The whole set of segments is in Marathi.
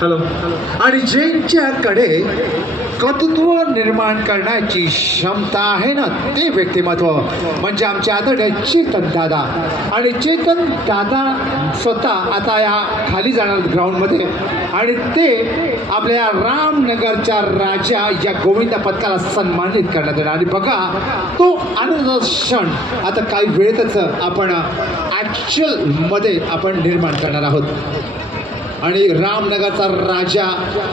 हॅलो. आणि ज्यांच्याकडे कर्तृत्व निर्माण करण्याची क्षमता आहे ना, ते व्यक्तिमत्व म्हणजे आमचे आदरणीय चेतन दादा. आणि चेतन दादा स्वतः आता या खाली जाणार ग्राउंडमध्ये, आणि ते आपल्या रामनगरच्या राजा या गोविंद पथकाला सन्मानित करण्यात येणार. आणि बघा तो आनंद क्षण आता काही वेळेतच आपण ॲक्च्युअल मध्ये आपण निर्माण करणार आहोत. आणि रामनगरचा राजा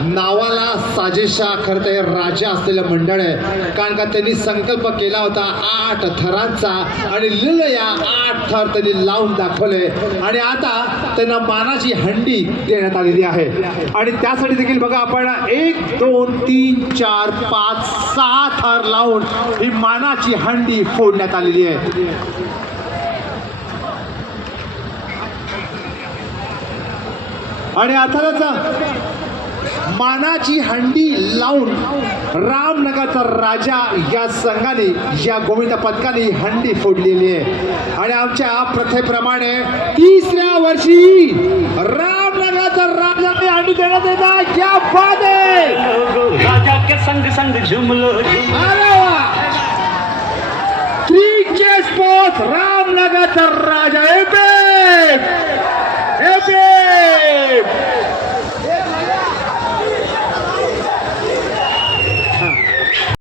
नावाला साजेशा खरं तर राजा असलेलं मंडळ आहे, कारण का त्यांनी संकल्प केला होता 8 थरांचा आणि लिहिलं या 8 थर त्यांनी लावून दाखवले. आणि आता त्यांना मानाची हंडी देण्यात आलेली आहे. आणि त्यासाठी देखील बघा आपण 1 2 3 4 5 6 थर लावून ही मानाची हंडी फोडण्यात आलेली आहे. आणि आताच मानाची हंडी लावून रामनगरचा राजा या संघाने या गोविंद पथकाने हंडी फोडलेली आहे. आणि आमच्या प्रथेप्रमाणे 3ऱ्या वर्षी रामनगरचा राजाने हंडी देण्यात येतात. या बादे राजा के संग संग झुमलो. अरे वा, 3 चेस पोस्ट रामनगरचा राजा